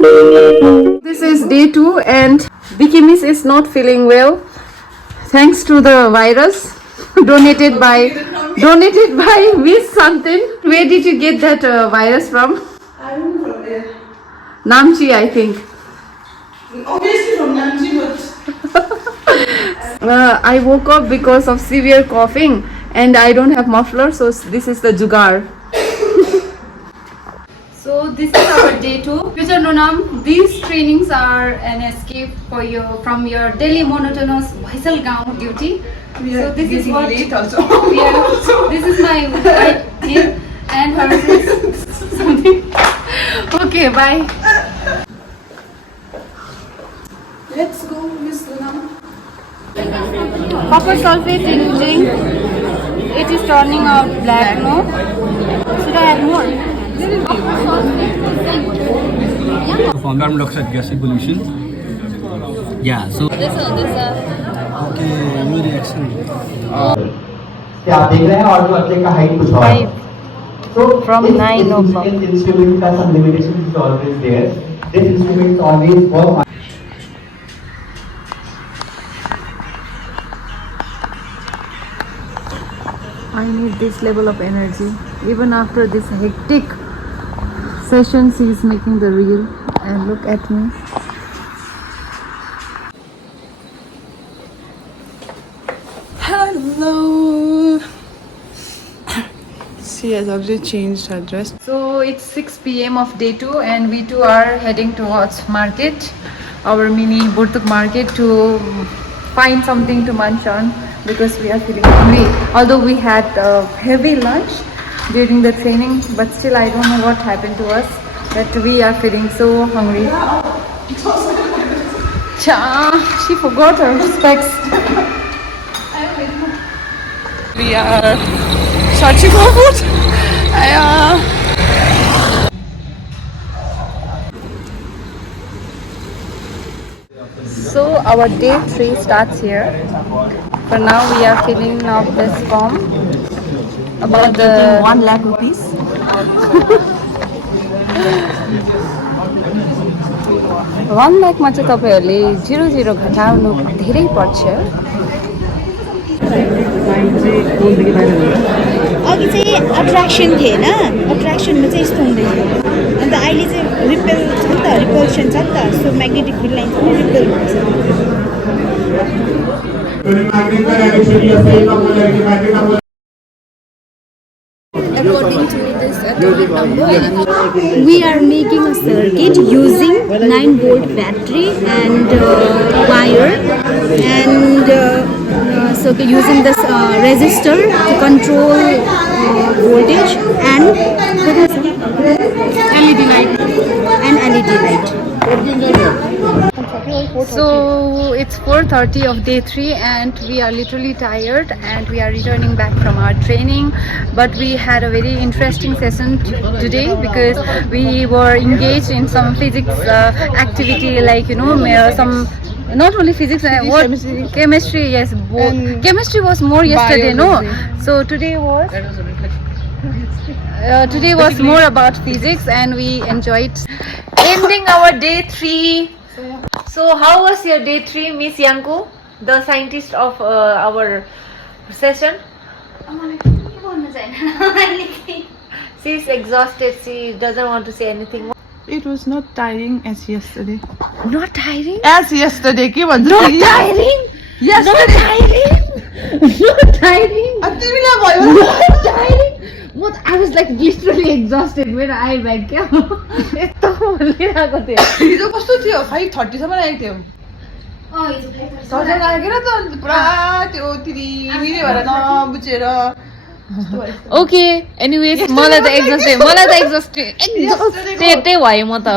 This is day 2 and Vicky Miss is not feeling well thanks to the virus donated by Miss something. Where did you get that virus from? I don't know from there. Namchi, I think. Obviously from Namchi, but I woke up because of severe coughing and I don't have muffler, so this is the jugaad. So this is our day 2. Future Nonam, these trainings are an escape for you from your daily monotonous Bhaisal duty. So this is what late also. Yeah, this is my white name and hers is something. Okay, bye. Let's go, Miss Nonam. Copper sulfate changing. It is turning out black, no? Should I add more? From carbon dioxide gas evolution. Yeah, so Okay, no reaction. क्या आप देख रहे हैं और जो बच्चे का height कुछ और है। So From 9 o'clock. This instrument has some limitations is always there. This instrument is always work. I need this level of energy. Even after this hectic session, she is making the reel and look at me. Hello. She has already changed her dress. So it's 6 p.m. of day 2 and we too are heading towards market, our mini Burtuk market, to find something to munch on because we are feeling hungry. Although we had a heavy lunch during the training, but still I don't know what happened to us that we are feeling so hungry. Cha, she forgot her specs. We are searching for food. So our day 3 starts here. For now we are filling up this form about the 1 lakh rupees. 1 lakh मा चाहिँ तपाईहरुले 00 घटाउनु धेरै पर्छ. अघि चाहिँ attraction थिएन अट्र्याक्सनमा चाहिँ यस्तो हुँदैन अन्त अहिले चाहिँ रिपेल छ नि त रिपल्सन छ नि त सो म्याग्नेटिक फिल्ड लाइन पनि रिपेल हुन्छ According to this atomic number, we are making a circuit using 9-volt battery and wire and so using this resistor to control voltage and LED light and LED light. So it's 4:30 of day 3 and we are literally tired and we are returning back from our training, but we had a very interesting session today because we were engaged in some physics activity, like some not only physics chemistry, yes, chemistry was more yesterday, no? So today was more about physics and we enjoyed ending our day 3. So how was your day 3, Miss Yanko, the scientist of our session? She is exhausted, she doesn't want to say anything. It was not tiring as yesterday. Not tiring? As yesterday, के भन्छ Not tiring? Yesterday. Not tiring? Not tiring? तिमीलाई भयो Not tiring? I was like literally exhausted when I went. क्या यस्तो बोलिरहेको थियो. हिजो कस्तो थियो 5:30 सम्म आएको थियो सजन लागेर त पुरा त्यो तिरिमिरी भएर नबुझेर Okay, anyways, मलाई त exhausted भयो म त